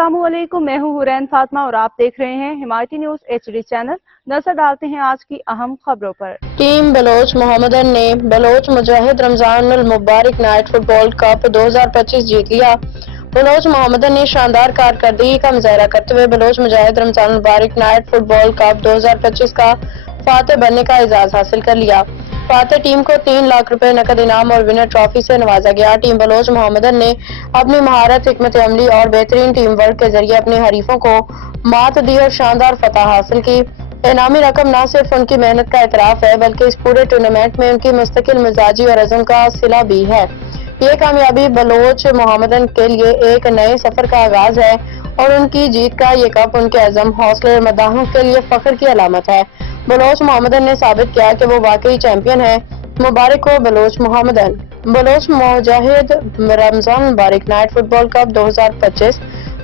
अस्सलाम वालेकुम, मैं हूँ हुरैन फातिमा और आप देख रहे हैं हिमायती न्यूज HD चैनल। नजर डालते हैं आज की अहम खबरों पर। टीम बलोच मोहम्मदन ने Baloch Mujahid Ramzan ul Mubarak night football cup 2025 जीत लिया। बलोच मोहम्मदन ने शानदार कारकर्दगी का मुजाहरा करते हुए बलोच मुजाहिद रमजान मुबारक नाइट फुटबॉल कप 2025 का फातह बनने का एजाज हासिल कर लिया। फातह टीम को 3 लाख रुपए नकद इनाम और विनर ट्रॉफी से नवाजा गया। टीम बलोच मोहम्मदन ने अपनी महारत, हिकमत अमली और बेहतरीन टीम वर्क के जरिए अपने हरीफों को मात दी और शानदार फतह हासिल की। इनामी रकम न सिर्फ उनकी मेहनत का एतराफ है बल्कि इस पूरे टूर्नामेंट में उनकी मुस्तकिल मिजाजी और अज़म का सिला भी है। ये कामयाबी बलोच मोहम्मदन के लिए एक नए सफर का आगाज है और उनकी जीत का ये कप उनके अज़म, हौसले और मदाहों के लिए फख्र की अलामत है। बलोच मोहम्मदन ने साबित किया कि वो वाकई चैंपियन है। मुबारक हो बलोच मोहम्मदन। बलोच मुजाहिद रमजान मुबारक night football cup 2025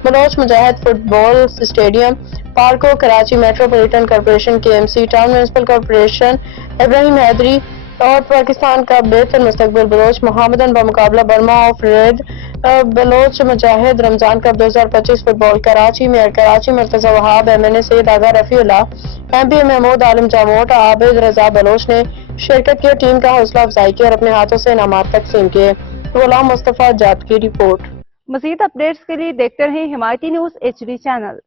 Baloch Mujahid football stadium, पार्को, Karachi metropolitan corporation KMC, town municipal corporation Ibrahim Hyderi और पाकिस्तान का बेहतर मुस्तकबिल बलोच मोहम्मदन बमुकाबला Burma of red Baloch Mujahid Ramzan cup 2025 football Karachi में कराची मर्तजा वहाब, MNA सैयद आगा रफीउल्लाह, MP महमूद आलम जामोट, आबिद रजा बलोच ने शिरकत की, टीम का हौसला अफजाई की और अपने हाथों से इनामात तकसीम किए। गुलाम मुस्तफा जात की रिपोर्ट। मजीद अपडेट्स के लिए देखते रहें हिमायती न्यूज HD चैनल।